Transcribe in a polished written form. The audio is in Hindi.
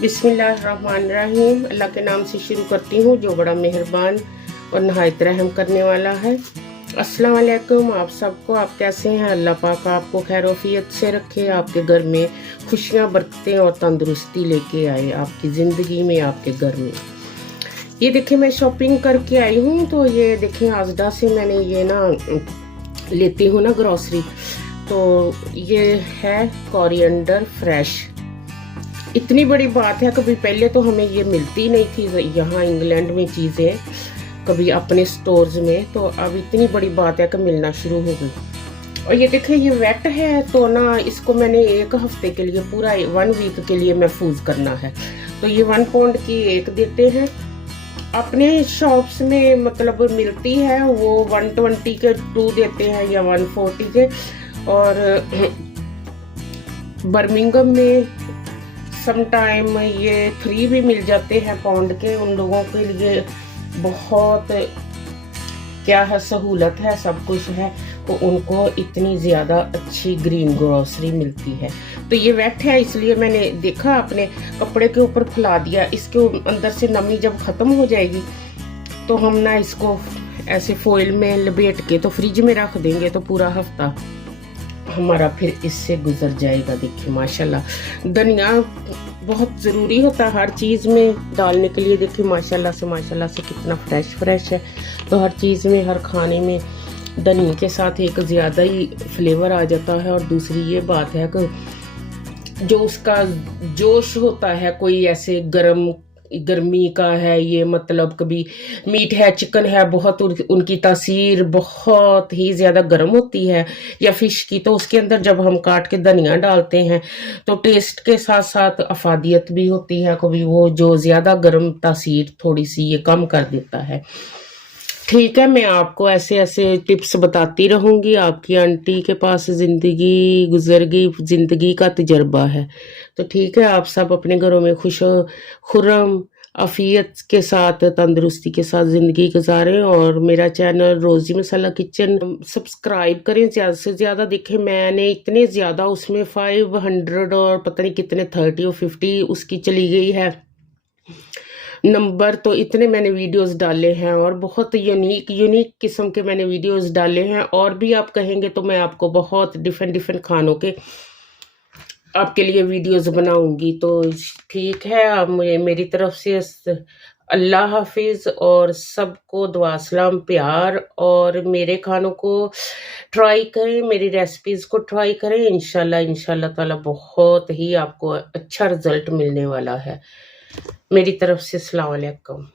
बिस्मिल्लाहिर्रहमानिर्रहीम। अल्लाह के नाम से शुरू करती हूँ जो बड़ा मेहरबान और नहायत रहम करने वाला है। अस्सलाम वालेकुम आप सबको। आप कैसे हैं? अल्लाह पाक आपको खैरोफियत से रखे, आपके घर में खुशियाँ बरकतें और तंदुरुस्ती लेके आए, आपकी ज़िंदगी में, आपके घर में। ये देखिए मैं शॉपिंग करके आई हूँ, तो ये देखिए आजदा से मैंने ये ना लेती हूँ ना ग्रॉसरी, तो ये है कोरिएंडर फ्रेश। इतनी बड़ी बात है, कभी पहले तो हमें ये मिलती नहीं थी यहाँ इंग्लैंड में चीज़ें, कभी अपने स्टोर्स में, तो अब इतनी बड़ी बात है कि मिलना शुरू हो गई। और ये देखिए ये वेट है, तो ना इसको मैंने एक हफ्ते के लिए, पूरा 1 वीक के लिए महफूज करना है। तो ये 1 पाउंड की एक देते हैं। अपने शॉप्स में मतलब मिलती है वो 120 के 2 देते हैं या 140 के। और बर्मिंघम में समटाइम ये फ्री भी मिल जाते हैं पाउंड के। उन लोगों के लिए बहुत क्या है, सहूलत है, सब कुछ है, तो उनको इतनी ज़्यादा अच्छी ग्रीन ग्रोसरी मिलती है। तो ये वेट है, इसलिए मैंने देखा अपने कपड़े के ऊपर फैला दिया। इसके अंदर से नमी जब ख़त्म हो जाएगी तो हम ना इसको ऐसे फॉइल में लपेट के तो फ्रिज में रख देंगे, तो पूरा हफ्ता हमारा फिर इससे गुजर जाएगा। देखिए माशाल्लाह धनिया बहुत ज़रूरी होता है हर चीज़ में डालने के लिए। देखिए माशाल्लाह से कितना फ्रेश है। तो हर चीज़ में, हर खाने में धनिया के साथ एक ज़्यादा ही फ्लेवर आ जाता है। और दूसरी ये बात है कि जो उसका जोश होता है, कोई ऐसे गर्मी का है, ये मतलब कभी मीट है, चिकन है, बहुत उनकी तासीर बहुत ही ज़्यादा गर्म होती है, या फिश की, तो उसके अंदर जब हम काट के धनिया डालते हैं तो टेस्ट के साथ साथ अफादियत भी होती है। कभी वो जो ज़्यादा गर्म तासीर थोड़ी सी ये कम कर देता है। ठीक है, मैं आपको ऐसे ऐसे टिप्स बताती रहूँगी। आपकी आंटी के पास ज़िंदगी गुजर गई, ज़िंदगी का तजर्बा है। तो ठीक है, आप सब अपने घरों में खुश खुर्रम आफियत के साथ, तंदुरुस्ती के साथ ज़िंदगी गुजारें। और मेरा चैनल रोज़ी मसाला किचन सब्सक्राइब करें, ज़्यादा से ज़्यादा। देखें मैंने इतने ज़्यादा उसमें 500 और पता नहीं कितने 30 और 50 उसकी चली गई है नंबर, तो इतने मैंने वीडियोस डाले हैं और बहुत यूनिक किस्म के मैंने वीडियोस डाले हैं। और भी आप कहेंगे तो मैं आपको बहुत डिफरेंट खानों के आपके लिए वीडियोस बनाऊंगी। तो ठीक है, आप मुझे मेरी तरफ से अल्लाह हाफिज़ और सबको दुआ सलाम प्यार। और मेरे खानों को ट्राई करें, मेरी रेसिपीज़ को ट्राई करें। इंशाल्लाह ताला बहुत ही आपको अच्छा रिजल्ट मिलने वाला है। मेरी तरफ से अस्सलाम वालेकुम।